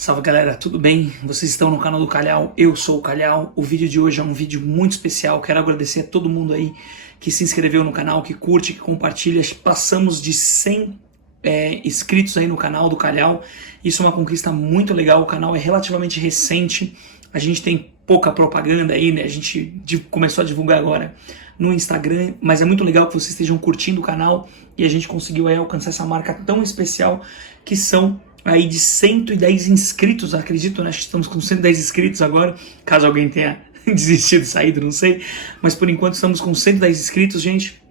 Salve galera, tudo bem? Vocês estão no canal do Calhau, eu sou o Calhau. O vídeo de hoje é um vídeo muito especial. Quero agradecer a todo mundo aí que se inscreveu no canal, que curte, que compartilha. Passamos de 100 inscritos aí no canal do Calhau. Isso é uma conquista muito legal. O canal é relativamente recente, a gente tem pouca propaganda aí, né? A gente começou a divulgar agora no Instagram, mas é muito legal que vocês estejam curtindo o canal e a gente conseguiu aí alcançar essa marca tão especial que são aí de 110 inscritos, acredito, né? Acho que estamos com 110 inscritos agora, caso alguém tenha desistido, saído, não sei. Mas por enquanto estamos com 110 inscritos, gente.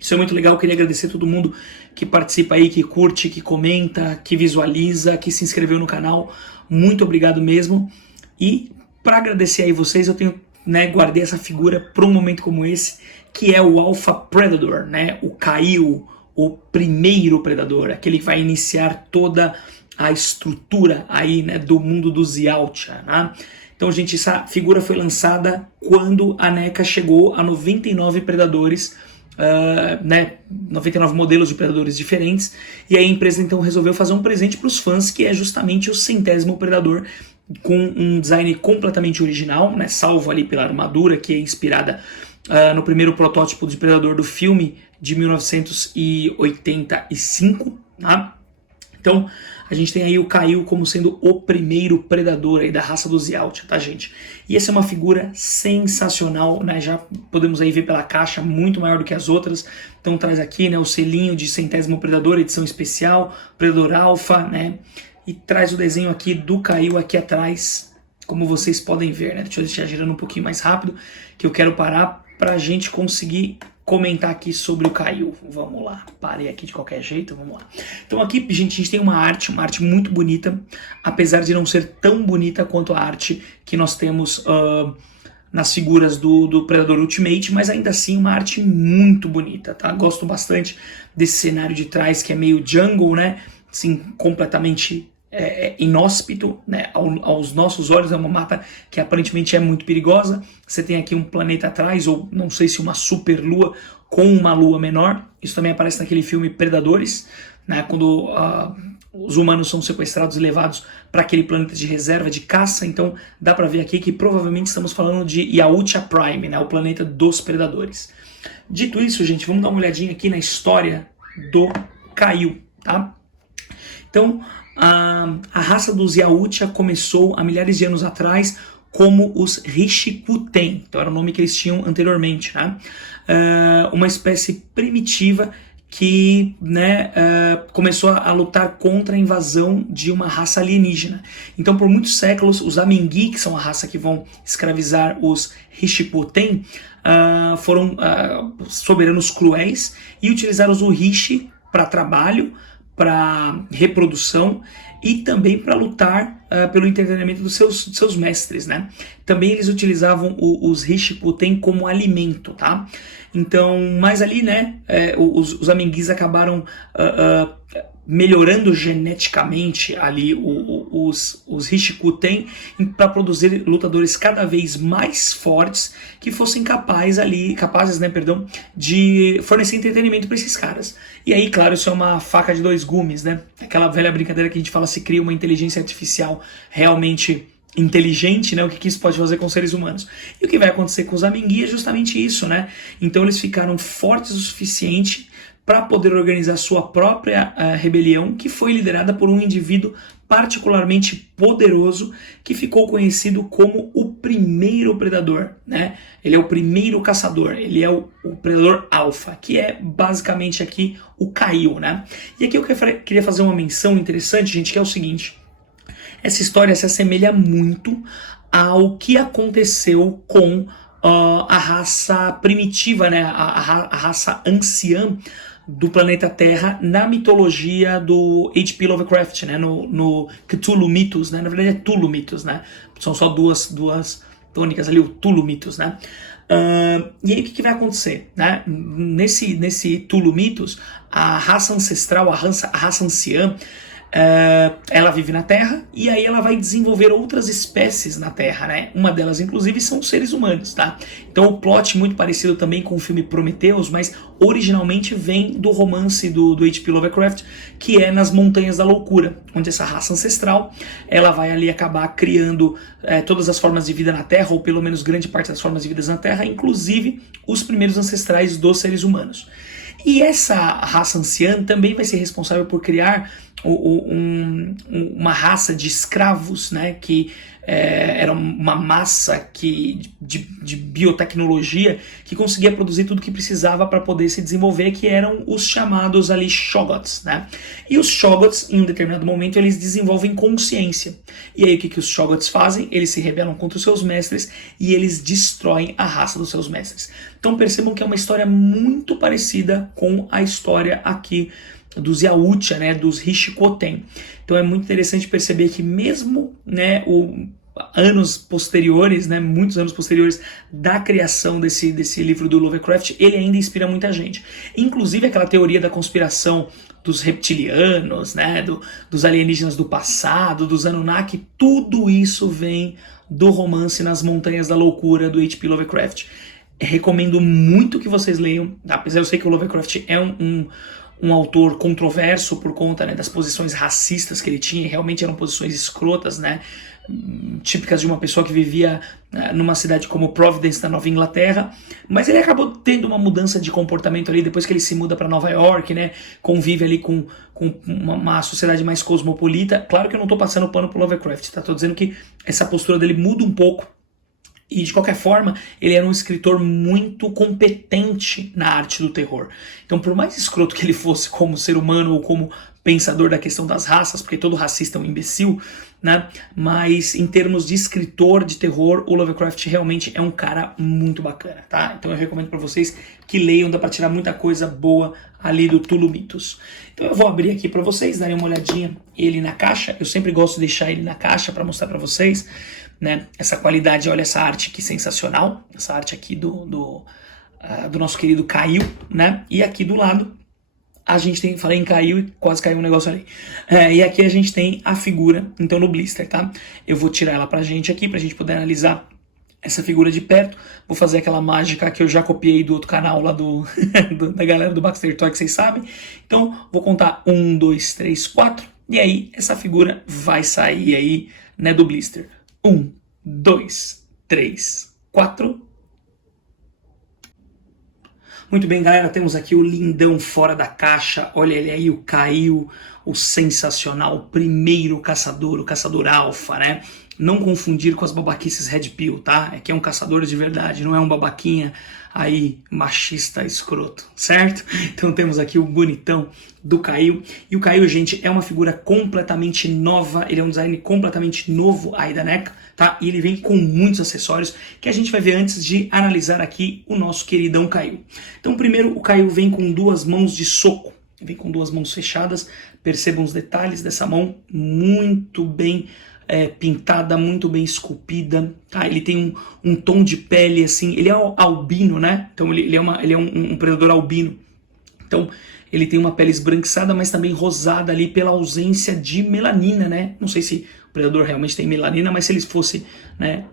Isso é muito legal, eu queria agradecer a todo mundo que participa aí, que curte, que comenta, que visualiza, que se inscreveu no canal. Muito obrigado mesmo. E para agradecer aí vocês, eu tenho, guardei essa figura para um momento como esse, que é o Alpha Predator, né? O Kaio, o primeiro predador, aquele que vai iniciar toda a estrutura aí, né, do mundo dos Yautja, né? Então, gente, essa figura foi lançada quando a NECA chegou a 99 predadores, 99 modelos de predadores diferentes, e aí a empresa então resolveu fazer um presente para os fãs, que é justamente o 100º predador, com um design completamente original, né, salvo ali pela armadura, que é inspirada no primeiro protótipo de predador do filme de 1985, tá? Então, a gente tem aí o Kaio como sendo o primeiro predador aí da raça dos Yautja, tá, gente? E essa é uma figura sensacional, né? Já podemos aí ver pela caixa, muito maior do que as outras. Então traz aqui, né, o selinho de 100º predador, edição especial, predador alfa, né? E traz o desenho aqui do Kaio aqui atrás, como vocês podem ver, né? Deixa eu deixar girando um pouquinho mais rápido, que eu quero parar pra gente conseguir comentar aqui sobre o Kaio. Vamos lá, parei aqui de qualquer jeito, vamos lá. Então aqui, gente, a gente tem uma arte muito bonita, apesar de não ser tão bonita quanto a arte que nós temos nas figuras do Predador Ultimate, mas ainda assim uma arte muito bonita, tá? Gosto bastante desse cenário de trás, que é meio jungle, né? Assim, completamente inóspito, né, aos nossos olhos. É uma mata que aparentemente é muito perigosa. Você tem aqui um planeta atrás, ou não sei se uma super lua com uma lua menor. Isso também aparece naquele filme Predadores, né, quando os humanos são sequestrados e levados para aquele planeta de reserva de caça. Então dá para ver aqui que provavelmente estamos falando de Yautja Prime, né, o planeta dos predadores. Dito isso, gente, vamos dar uma olhadinha aqui na história do Kaio, tá? Então, a raça dos Yautja começou há milhares de anos atrás como os Rishikuten, então era o nome que eles tinham anteriormente, né? Uma espécie primitiva que, né, começou a lutar contra a invasão de uma raça alienígena. Então, por muitos séculos, os Amengi, que são a raça que vão escravizar os Rishikuten, foram soberanos cruéis e utilizaram os Urishi para trabalho, para reprodução e também para lutar pelo entretenimento dos seus mestres, né? Também eles utilizavam os Rishikuten como alimento, tá? Então, mas ali, né, os Amenguis acabaram melhorando geneticamente ali os Rishikuten para produzir lutadores cada vez mais fortes que fossem capazes, de fornecer entretenimento para esses caras. E aí, claro, isso é uma faca de dois gumes, né? Aquela velha brincadeira que a gente fala, se cria uma inteligência artificial realmente inteligente, né? O que isso pode fazer com os seres humanos? E o que vai acontecer com os Amengi é justamente isso, né? Então eles ficaram fortes o suficiente para poder organizar sua própria rebelião, que foi liderada por um indivíduo particularmente poderoso, que ficou conhecido como o primeiro predador, né? Ele é o primeiro caçador, ele é o predador alfa, que é basicamente aqui o Kaio, né? E aqui eu queria fazer uma menção interessante, gente, que é o seguinte: essa história se assemelha muito ao que aconteceu com a raça primitiva, né? A raça anciã do planeta Terra na mitologia do H.P. Lovecraft, né? No Cthulhu Mythos, né? Na verdade é Tulu Mythos, né? São só duas tônicas ali, o Tulu Mythos, né? E aí o que vai acontecer, né? Nesse Tulu Mythos, a raça ancestral, a raça anciã, ela vive na Terra e aí ela vai desenvolver outras espécies na Terra, né? Uma delas, inclusive, são os seres humanos, tá? Então o plot muito parecido também com o filme Prometheus, mas originalmente vem do romance do H.P. Lovecraft, que é Nas Montanhas da Loucura, onde essa raça ancestral, ela vai ali acabar criando todas as formas de vida na Terra, ou pelo menos grande parte das formas de vida na Terra, inclusive os primeiros ancestrais dos seres humanos. E essa raça anciã também vai ser responsável por criar uma raça de escravos, né, que era uma massa de biotecnologia que conseguia produzir tudo que precisava para poder se desenvolver, que eram os chamados ali Shoggoths, né? E os Shoggoths, em um determinado momento, eles desenvolvem consciência. E aí o que os Shoggoths fazem? Eles se rebelam contra os seus mestres e eles destroem a raça dos seus mestres. Então percebam que é uma história muito parecida com a história aqui dos Yautja, né, dos Rishikoten. Então é muito interessante perceber que mesmo, né, anos posteriores, né, muitos anos posteriores da criação desse livro do Lovecraft, ele ainda inspira muita gente. Inclusive aquela teoria da conspiração dos reptilianos, né, dos alienígenas do passado, dos Anunnaki, tudo isso vem do romance Nas Montanhas da Loucura do H.P. Lovecraft. Recomendo muito que vocês leiam, apesar eu sei que o Lovecraft é um autor controverso por conta, né, das posições racistas que ele tinha, e realmente eram posições escrotas, né, típicas de uma pessoa que vivia numa cidade como Providence, na Nova Inglaterra, mas ele acabou tendo uma mudança de comportamento ali depois que ele se muda para Nova York, né, convive ali com uma sociedade mais cosmopolita. Claro que eu não estou passando pano pro Lovecraft, tá? Tô dizendo que essa postura dele muda um pouco. E de qualquer forma, ele era um escritor muito competente na arte do terror. Então, por mais escroto que ele fosse como ser humano ou como pensador da questão das raças, porque todo racista é um imbecil, né? Mas em termos de escritor de terror, o Lovecraft realmente é um cara muito bacana, tá? Então eu recomendo para vocês que leiam, dá para tirar muita coisa boa ali do Tulu Mitos. Então eu vou abrir aqui para vocês darem uma olhadinha ele na caixa. Eu sempre gosto de deixar ele na caixa para mostrar para vocês, né, essa qualidade. Olha essa arte que sensacional, essa arte aqui do nosso querido Caio, né? E aqui do lado a gente tem, falei em Caio e quase caiu um negócio ali. E aqui a gente tem a figura, então no blister, tá? Eu vou tirar ela pra gente aqui, pra gente poder analisar essa figura de perto. Vou fazer aquela mágica que eu já copiei do outro canal lá da galera do Baxter Toy, que vocês sabem. Então vou contar 1, 2, 3, 4. E aí essa figura vai sair aí, né, do blister. 1, 2, 3, 4. Muito bem, galera, temos aqui o lindão fora da caixa. Olha ele aí, o Caio, o sensacional, o primeiro caçador, o caçador alfa, né? Não confundir com as babaquices Red Pill, tá? É que é um caçador de verdade, não é um babaquinha aí machista escroto, certo? Então temos aqui o bonitão do Caio. E o Caio, gente, é uma figura completamente nova, ele é um design completamente novo aí da NECA, tá? E ele vem com muitos acessórios que a gente vai ver antes de analisar aqui o nosso queridão Caio. Então primeiro o Caio vem com 2 mãos de soco, vem com 2 mãos fechadas. Percebam os detalhes dessa mão, muito bem pintada, muito bem esculpida, tá? Ele tem um tom de pele assim, ele é albino, né? Então ele é um predador albino. Então ele tem uma pele esbranquiçada, mas também rosada ali pela ausência de melanina, né? Não sei se o predador realmente tem melanina, mas se ele fosse, né,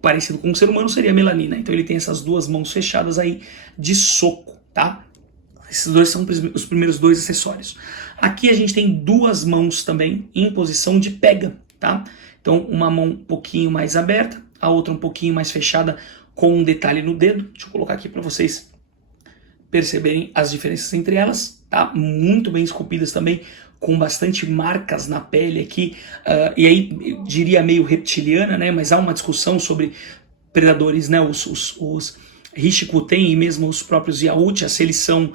parecido com um ser humano, seria melanina. Então ele tem essas 2 mãos fechadas aí de soco, tá? Esses dois são os primeiros 2 acessórios. Aqui a gente tem 2 mãos também em posição de pega, tá? Então uma mão um pouquinho mais aberta, a outra um pouquinho mais fechada com um detalhe no dedo. Deixa eu colocar aqui para vocês perceberem as diferenças entre elas, tá? Muito bem esculpidas também, com bastante marcas na pele aqui, e aí eu diria meio reptiliana, né? Mas há uma discussão sobre predadores, né? Os Rishikuten e mesmo os próprios Yautja, se eles são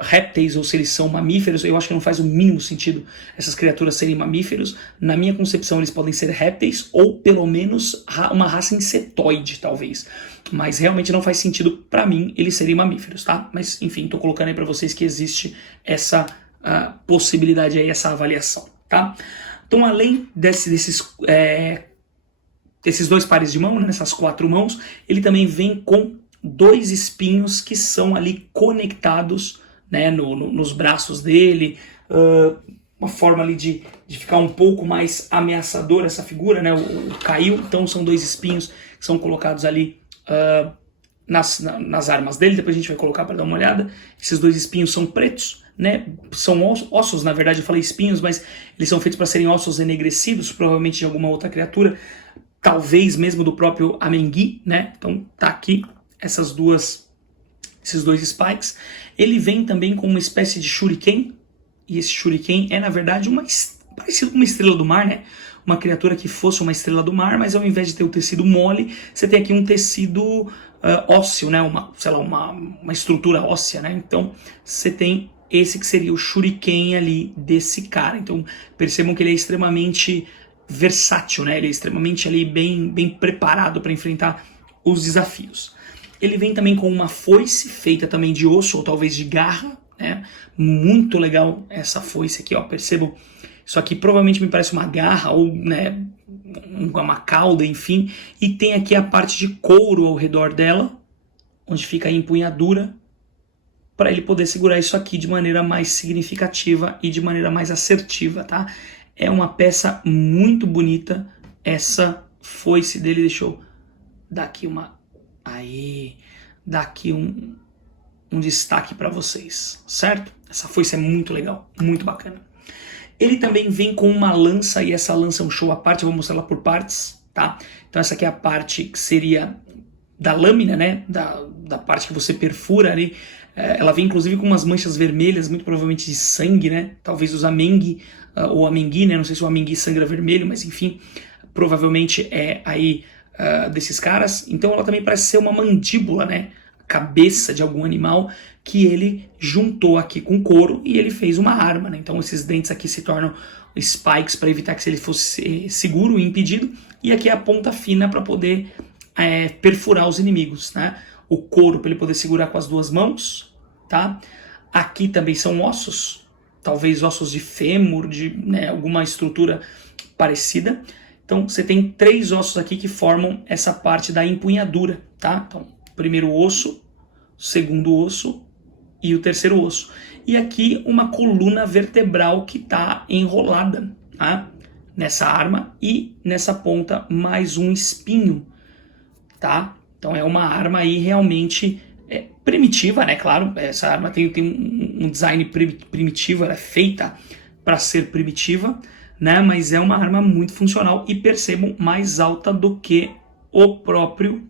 répteis ou se eles são mamíferos. Eu acho que não faz o mínimo sentido essas criaturas serem mamíferos. Na minha concepção, eles podem ser répteis ou pelo menos uma raça insetoide, talvez. Mas realmente não faz sentido para mim eles serem mamíferos, tá? Mas enfim, tô colocando aí para vocês que existe essa possibilidade aí, essa avaliação, tá? Então, além desses 2 pares de mão, né, nessas 4 mãos, ele também vem com 2 espinhos que são ali conectados, né, nos braços dele, uma forma ali de ficar um pouco mais ameaçadora essa figura, né? O Kaiu, então são 2 espinhos que são colocados ali nas armas dele. Depois a gente vai colocar para dar uma olhada. Esses 2 espinhos são pretos, né? São ossos, na verdade eu falei espinhos, mas eles são feitos para serem ossos enegrecidos, provavelmente de alguma outra criatura, talvez mesmo do próprio Amengi, né? Então tá aqui esses 2 spikes. Ele vem também com uma espécie de shuriken, e esse shuriken é na verdade parecido com uma estrela do mar, né? Uma criatura que fosse uma estrela do mar, mas ao invés de ter o tecido mole, você tem aqui um tecido ósseo, né? Uma estrutura óssea, né? Então você tem esse que seria o shuriken ali desse cara. Então percebam que ele é extremamente versátil, né? Ele é extremamente ali bem preparado para enfrentar os desafios. Ele vem também com uma foice feita também de osso ou talvez de garra, né? Muito legal essa foice aqui, ó. Percebam, isso aqui provavelmente me parece uma garra ou, né, uma cauda, enfim. E tem aqui a parte de couro ao redor dela, onde fica a empunhadura, para ele poder segurar isso aqui de maneira mais significativa e de maneira mais assertiva, tá? É uma peça muito bonita, essa foice dele. Deixa eu dar aqui dá aqui um destaque para vocês, certo? Essa foice é muito legal, muito bacana. Ele também vem com uma lança, e essa lança é um show à parte, eu vou mostrar ela por partes, tá? Então essa aqui é a parte que seria da lâmina, né? Da parte que você perfura ali. Ela vem inclusive com umas manchas vermelhas, muito provavelmente de sangue, né? Talvez os Amengi, ou Amengi, né? Não sei se o Amengi sangra vermelho, mas enfim, provavelmente é aí desses caras. Então ela também parece ser uma mandíbula, né? Cabeça de algum animal que ele juntou aqui com couro e ele fez uma arma, né? Então esses dentes aqui se tornam spikes para evitar que ele fosse seguro e impedido, e aqui é a ponta fina para poder perfurar os inimigos, né? O couro para ele poder segurar com as 2 mãos, tá? Aqui também são ossos, talvez ossos de fêmur, de, né, alguma estrutura parecida. Então você tem 3 ossos aqui que formam essa parte da empunhadura, tá? Então, primeiro osso, segundo osso e o terceiro osso. E aqui uma coluna vertebral que está enrolada, tá? Nessa arma, e nessa ponta mais um espinho, tá? Então é uma arma aí realmente primitiva, né? Claro, essa arma tem um design primitivo, ela é feita para ser primitiva, né? Mas é uma arma muito funcional, e percebam, mais alta do que o próprio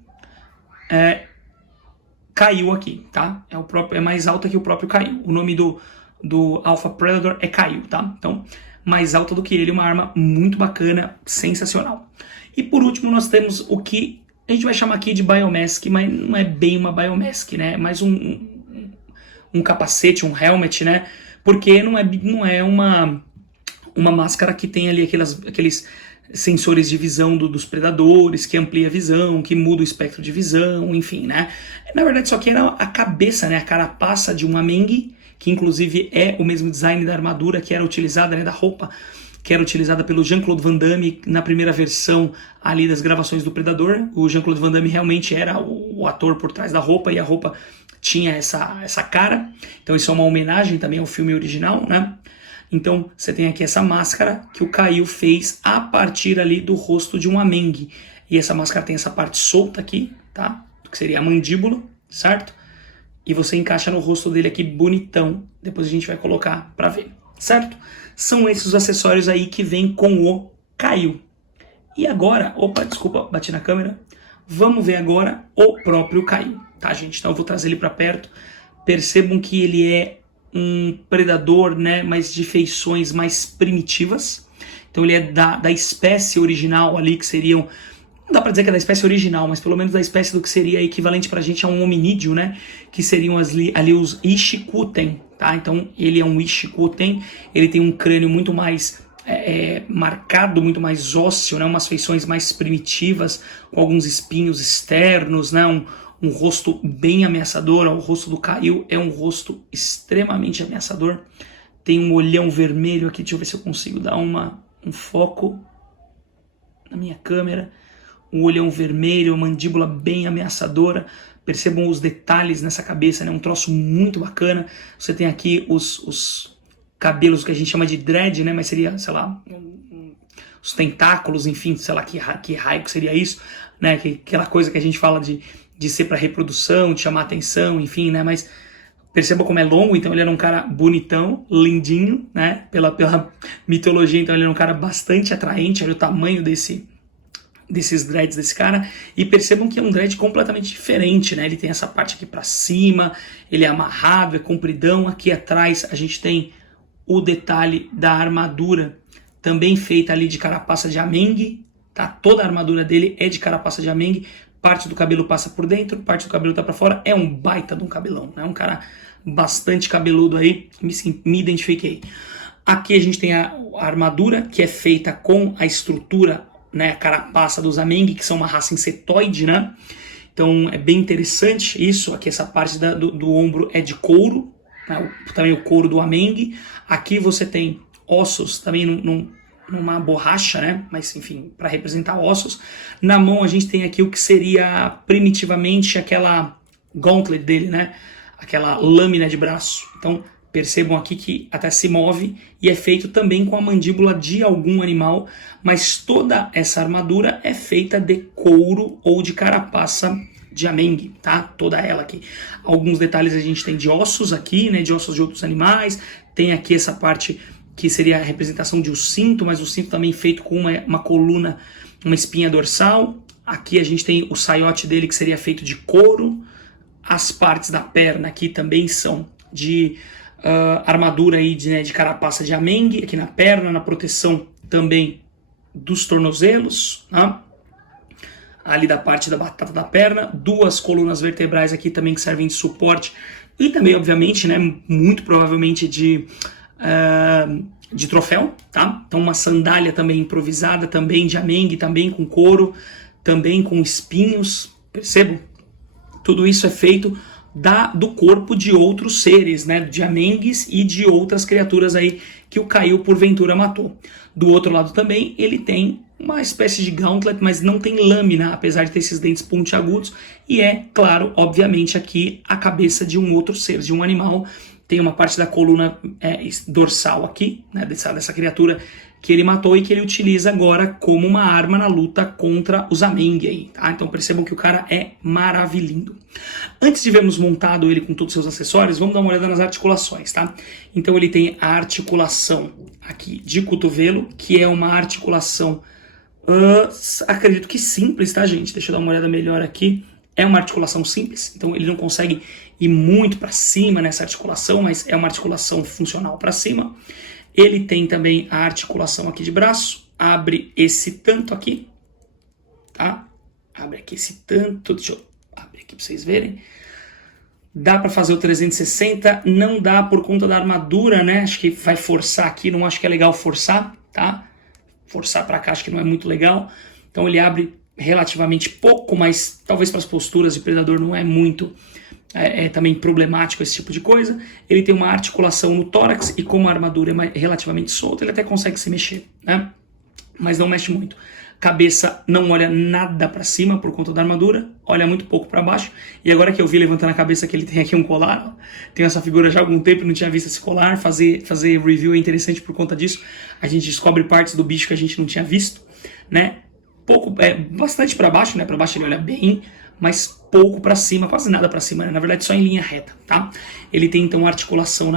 Kaiu aqui, tá? É mais alta que o próprio Kaiu. O nome do Alpha Predator é Kaiu, tá? Então, mais alta do que ele, uma arma muito bacana, sensacional. E por último nós temos o que a gente vai chamar aqui de Biomask, mas não é bem uma Biomask, né? É mais um capacete, um helmet, né? Porque não é uma máscara que tem ali aqueles sensores de visão dos predadores, que amplia a visão, que muda o espectro de visão, enfim, né? Na verdade, isso aqui era a cabeça, né? A carapaça de um Amengi, que inclusive é o mesmo design da armadura que era utilizada, né? Da roupa, que era utilizada pelo Jean-Claude Van Damme na primeira versão ali das gravações do Predador. O Jean-Claude Van Damme realmente era o ator por trás da roupa, e a roupa tinha essa cara. Então isso é uma homenagem também ao filme original, né? Então você tem aqui essa máscara que o Kaiu fez a partir ali do rosto de um Amengi. E essa máscara tem essa parte solta aqui, tá? Que seria a mandíbula, certo? E você encaixa no rosto dele aqui bonitão. Depois a gente vai colocar pra ver, certo? São esses os acessórios aí que vem com o Kaiu. E agora, opa, desculpa, bati na câmera. Vamos ver agora o próprio Kaiu, tá, gente? Então eu vou trazer ele pra perto. Percebam que ele é um predador, né, mas de feições mais primitivas. Então ele é da espécie original ali, que seriam... Não dá pra dizer que é da espécie original, mas pelo menos da espécie do que seria equivalente pra gente a um hominídeo, né? Que seriam ali os Ishikuten, tá? Então ele é um Ishikuten, ele tem um crânio muito mais marcado, muito mais ósseo, né? Umas feições mais primitivas, com alguns espinhos externos, né? Um rosto bem ameaçador. O rosto do Kaiu é um rosto extremamente ameaçador. Tem um olhão vermelho aqui, deixa eu ver se eu consigo dar um foco na minha câmera. Um olhão vermelho, uma mandíbula bem ameaçadora. Percebam os detalhes nessa cabeça, né? Um troço muito bacana. Você tem aqui os cabelos que a gente chama de dread, né? Mas seria, sei lá, os tentáculos, enfim, sei lá que raio que seria isso, né? Aquela coisa que a gente fala de ser para reprodução, de chamar atenção, enfim, né? Mas perceba como é longo, então ele era um cara bonitão, lindinho, né? Pela mitologia, então ele era um cara bastante atraente, olha o tamanho desses dreads desse cara, e percebam que é um dread completamente diferente, né? Ele tem essa parte aqui para cima, ele é amarrado, é compridão, aqui atrás a gente tem o detalhe da armadura, também feita ali de carapaça de amengue, tá? Toda a armadura dele é de carapaça de amengue, parte do cabelo passa por dentro, parte do cabelo tá para fora, é um baita de um cabelão, né? Um cara bastante cabeludo aí, me identifiquei. Aqui a gente tem a armadura, que é feita com a estrutura, né, a carapaça dos amengue, que são uma raça insetoide, né? Então é bem interessante isso. Aqui essa parte do ombro é de couro, né? Também o couro do amengue. Aqui você tem ossos também numa borracha, né? Mas enfim, para representar ossos. Na mão a gente tem aqui o que seria primitivamente aquela gauntlet dele, né? Aquela lâmina de braço. Então percebam aqui que até se move e é feito também com a mandíbula de algum animal, mas toda essa armadura é feita de couro ou de carapaça de amengue, tá? Toda ela aqui. Alguns detalhes a gente tem de ossos aqui, né? De ossos de outros animais. Tem aqui essa parte que seria a representação de um cinto, mas o cinto também feito com uma coluna, uma espinha dorsal. Aqui a gente tem o saiote dele que seria feito de couro. As partes da perna aqui também são de armadura aí de carapaça de amengue, aqui na perna, na proteção também dos tornozelos, né? Ali da parte da batata da perna, duas colunas vertebrais aqui também que servem de suporte e também, obviamente, né, muito provavelmente de troféu, tá? Então uma sandália também improvisada, também de amengue, também com couro, também com espinhos, percebam? Tudo isso é feito do corpo de outros seres, né, de amengues e de outras criaturas aí que o Kaio porventura matou. Do outro lado também ele tem uma espécie de gauntlet, mas não tem lâmina, apesar de ter esses dentes pontiagudos, e é, claro, obviamente aqui a cabeça de um outro ser, de um animal. Tem uma parte da coluna dorsal aqui, né, dessa criatura que ele matou e que ele utiliza agora como uma arma na luta contra os amengue aí, tá? Então percebam que o cara é maravilhoso. Antes de vermos montado ele com todos os seus acessórios, vamos dar uma olhada nas articulações, tá? Então ele tem a articulação aqui de cotovelo, que é uma articulação, acredito que simples, tá, gente? Deixa eu dar uma olhada melhor aqui. É uma articulação simples, então ele não consegue ir muito para cima nessa articulação, mas é uma articulação funcional para cima. Ele tem também a articulação aqui de braço, abre esse tanto aqui, tá? Abre aqui esse tanto, deixa eu abrir aqui para vocês verem. Dá para fazer o 360, não dá por conta da armadura, né? Acho que vai forçar aqui, não acho que é legal forçar, tá? Forçar para cá acho que não é muito legal. Então ele abre relativamente pouco, mas talvez para as posturas de predador não é muito também problemático esse tipo de coisa. Ele tem uma articulação no tórax e como a armadura é relativamente solta, ele até consegue se mexer, né? Mas não mexe muito. Cabeça não olha nada para cima por conta da armadura, olha muito pouco para baixo. E agora que eu vi levantando a cabeça que ele tem aqui um colar, tem essa figura já há algum tempo, não tinha visto esse colar, fazer review é interessante por conta disso. A gente descobre partes do bicho que a gente não tinha visto, né? Bastante para baixo, né? Para baixo ele olha bem, mas pouco para cima, quase nada para cima, né? Na verdade só em linha reta, tá? Ele tem então articulação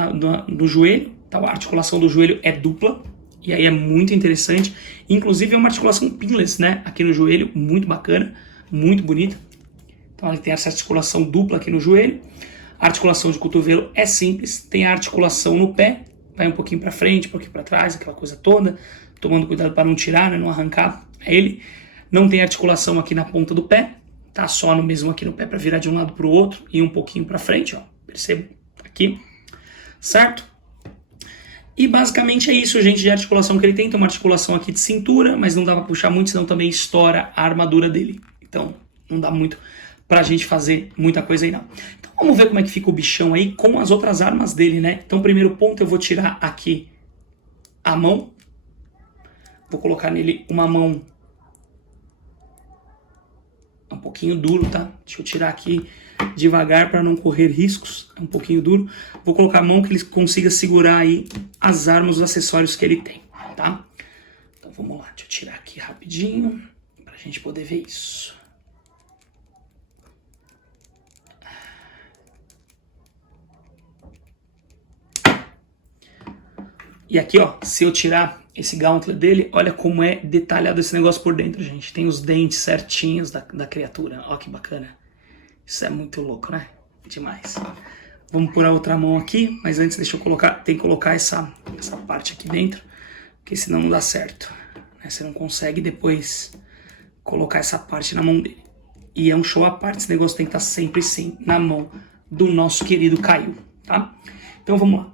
no joelho, tá? A articulação do joelho é dupla, e aí é muito interessante. Inclusive é uma articulação pinless, né? Aqui no joelho, muito bacana, muito bonita. Então ele tem essa articulação dupla aqui no joelho. A articulação de cotovelo é simples, tem a articulação no pé, vai um pouquinho para frente, um pouquinho para trás, aquela coisa toda, tomando cuidado para não tirar, né? Não arrancar ele. Não tem articulação aqui na ponta do pé, tá só no mesmo aqui no pé para virar de um lado para o outro e um pouquinho para frente, ó. Perceba aqui, certo? E basicamente é isso, gente, de articulação que ele tem. Tem uma articulação aqui de cintura, mas não dá para puxar muito, senão também estoura a armadura dele. Então não dá muito pra gente fazer muita coisa aí não. Então vamos ver como é que fica o bichão aí com as outras armas dele, né? Então primeiro ponto eu vou tirar aqui a mão. Vou colocar nele uma mão um pouquinho duro, tá? Deixa eu tirar aqui devagar para não correr riscos, é um pouquinho duro. Vou colocar a mão que ele consiga segurar aí as armas, os acessórios que ele tem, tá? Então vamos lá, deixa eu tirar aqui rapidinho pra gente poder ver isso. E aqui, ó, se eu tirar esse gauntlet dele, olha como é detalhado esse negócio por dentro, gente. Tem os dentes certinhos da criatura, ó que bacana. Isso é muito louco, né? Demais. Vamos pôr a outra mão aqui, mas antes deixa eu colocar, tem que colocar essa parte aqui dentro, porque senão não dá certo, né? Você não consegue depois colocar essa parte na mão dele. E é um show à parte, esse negócio tem que estar sempre sim na mão do nosso querido Kayu, tá? Então vamos lá.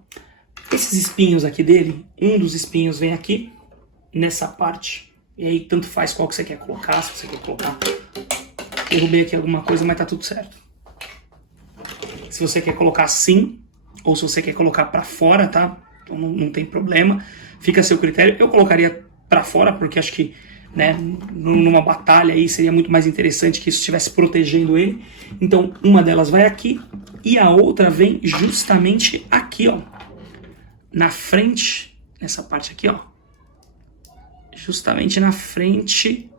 Esses espinhos aqui dele, um dos espinhos vem aqui, nessa parte. E aí tanto faz qual que você quer colocar, se você quer colocar. Derrubei aqui alguma coisa, mas tá tudo certo. Se você quer colocar assim, ou se você quer colocar pra fora, tá? Então não tem problema, fica a seu critério. Eu colocaria pra fora, porque acho que, né, numa batalha aí seria muito mais interessante que isso estivesse protegendo ele. Então uma delas vai aqui, e a outra vem justamente aqui, ó. Na frente, nessa parte aqui, ó, justamente na frente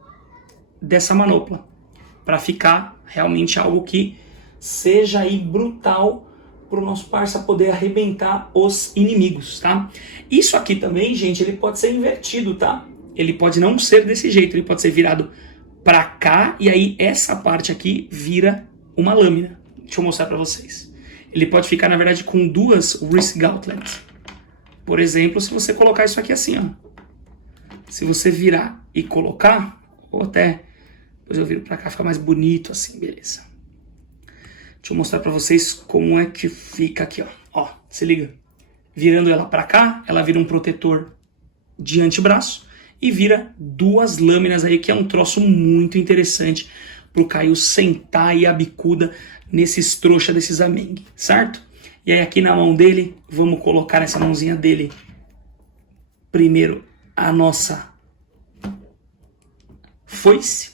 dessa manopla, para ficar realmente algo que seja aí brutal para o nosso parça poder arrebentar os inimigos, tá? Isso aqui também, gente, ele pode ser invertido, tá? Ele pode não ser desse jeito, ele pode ser virado para cá e aí essa parte aqui vira uma lâmina. Deixa eu mostrar para vocês. Ele pode ficar, na verdade, com duas Wrist Gauntlets. Por exemplo, se você colocar isso aqui assim, ó. Se você virar e colocar, ou até, depois eu viro pra cá, fica mais bonito assim, beleza. Deixa eu mostrar pra vocês como é que fica aqui, ó. Ó, se liga. Virando ela pra cá, ela vira um protetor de antebraço e vira duas lâminas aí, que é um troço muito interessante pro Kayu sentar e a bicuda nesses trouxa desses Ameng, certo? E aí aqui na mão dele, vamos colocar nessa mãozinha dele, primeiro a nossa foice.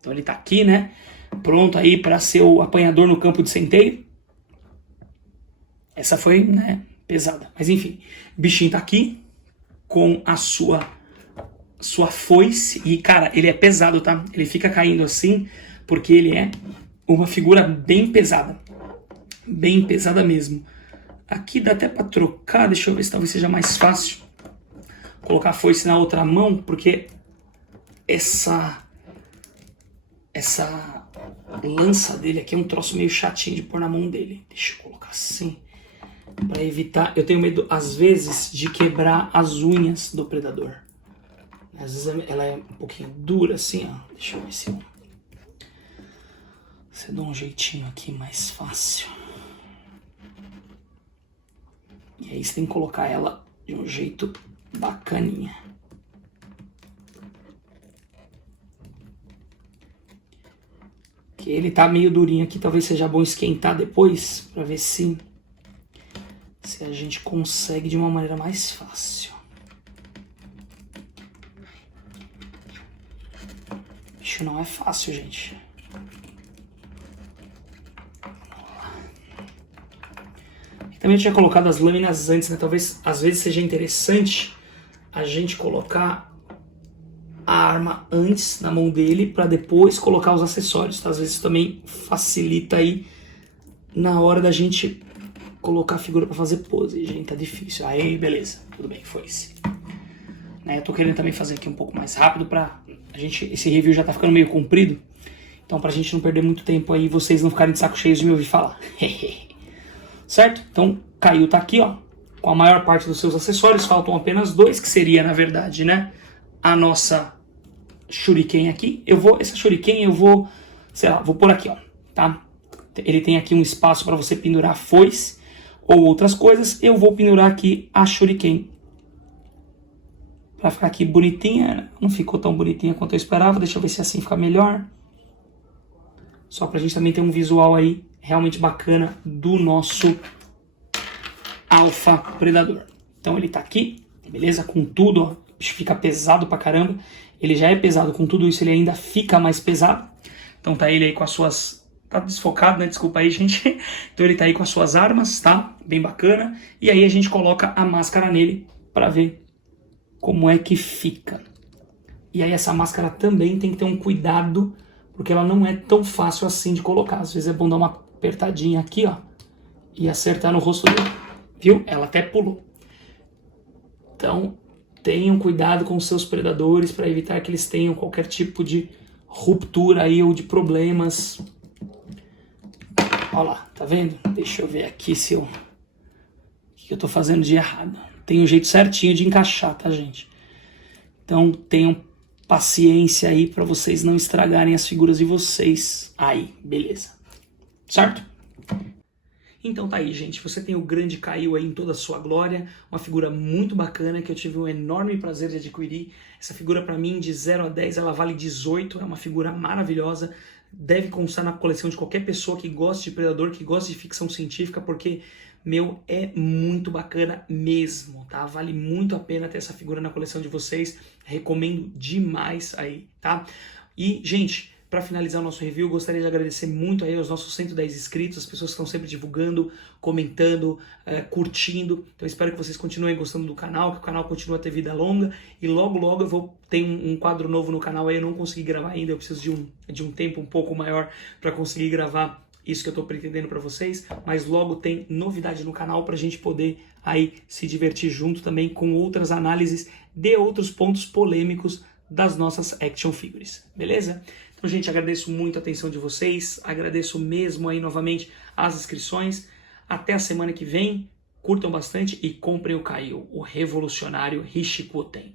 Então ele tá aqui, né? Pronto aí para ser o apanhador no campo de centeio. Essa foi, né, pesada. Mas enfim, o bichinho tá aqui com a sua foice. E cara, ele é pesado, tá? Ele fica caindo assim porque ele é uma figura bem pesada. Bem pesada mesmo. Aqui dá até para trocar, deixa eu ver se talvez seja mais fácil. Colocar a foice na outra mão, porque essa lança dele aqui é um troço meio chatinho de pôr na mão dele. Deixa eu colocar assim, para evitar. Eu tenho medo, às vezes, de quebrar as unhas do predador. Às vezes ela é um pouquinho dura assim, ó. Deixa eu ver se eu dou um jeitinho aqui mais fácil. E aí você tem que colocar ela de um jeito bacaninha. Que ele tá meio durinho aqui, talvez seja bom esquentar depois, pra ver se a gente consegue de uma maneira mais fácil. Isso não é fácil, gente. Também eu tinha colocado as lâminas antes, né? Talvez, às vezes, seja interessante a gente colocar a arma antes na mão dele para depois colocar os acessórios, tá? Às vezes isso também facilita aí na hora da gente colocar a figura para fazer pose. Gente, tá difícil. Aí, beleza. Tudo bem, foi esse. Né? Eu tô querendo também fazer aqui um pouco mais rápido pra a gente... Esse review já tá ficando meio comprido. Então, pra gente não perder muito tempo aí, vocês não ficarem de saco cheio de me ouvir falar. Certo? Então, Kayu tá aqui, ó, com a maior parte dos seus acessórios. Faltam apenas dois, que seria, na verdade, né, a nossa Shuriken aqui. Essa Shuriken eu vou, sei lá, vou pôr aqui, ó, tá? Ele tem aqui um espaço para você pendurar foice ou outras coisas. Eu vou pendurar aqui a Shuriken. Pra ficar aqui bonitinha. Não ficou tão bonitinha quanto eu esperava. Deixa eu ver se assim fica melhor. Só pra gente também ter um visual aí realmente bacana do nosso Alpha Predador. Então ele tá aqui, beleza? Com tudo, ó, fica pesado pra caramba. Ele já é pesado, com tudo isso ele ainda fica mais pesado. Então tá ele aí com tá desfocado, né? Desculpa aí, gente. Então ele tá aí com as suas armas, tá? Bem bacana. E aí a gente coloca a máscara nele pra ver como é que fica. E aí essa máscara também tem que ter um cuidado, porque ela não é tão fácil assim de colocar. Às vezes é bom dar uma apertadinha aqui, ó, e acertar no rosto dele. Viu? Ela até pulou. Então, tenham cuidado com os seus predadores para evitar que eles tenham qualquer tipo de ruptura aí ou de problemas. Olha lá, tá vendo? Deixa eu ver aqui se eu... o que eu tô fazendo de errado. Tem um jeito certinho de encaixar, tá, gente? Então, tenham paciência aí para vocês não estragarem as figuras de vocês. Aí, beleza. Certo? Então tá aí, gente, você tem o grande Kaio aí em toda a sua glória, uma figura muito bacana que eu tive um enorme prazer de adquirir. Essa figura pra mim, de 0 a 10, ela vale 18, é uma figura maravilhosa, deve constar na coleção de qualquer pessoa que goste de Predador, que goste de ficção científica, porque, meu, é muito bacana mesmo, tá? Vale muito a pena ter essa figura na coleção de vocês, recomendo demais aí, tá? E, gente... Para finalizar o nosso review, gostaria de agradecer muito aí aos nossos 110 inscritos, as pessoas que estão sempre divulgando, comentando, curtindo. Então espero que vocês continuem gostando do canal, que o canal continue a ter vida longa. E logo, logo eu vou ter um quadro novo no canal aí, eu não consegui gravar ainda, eu preciso de um tempo um pouco maior para conseguir gravar isso que eu estou pretendendo para vocês. Mas logo tem novidade no canal para a gente poder aí se divertir junto também com outras análises de outros pontos polêmicos das nossas action figures, beleza? Então, gente, agradeço muito a atenção de vocês, agradeço mesmo aí novamente as inscrições. Até a semana que vem, curtam bastante e comprem o Kaio, o revolucionário Hishikuten.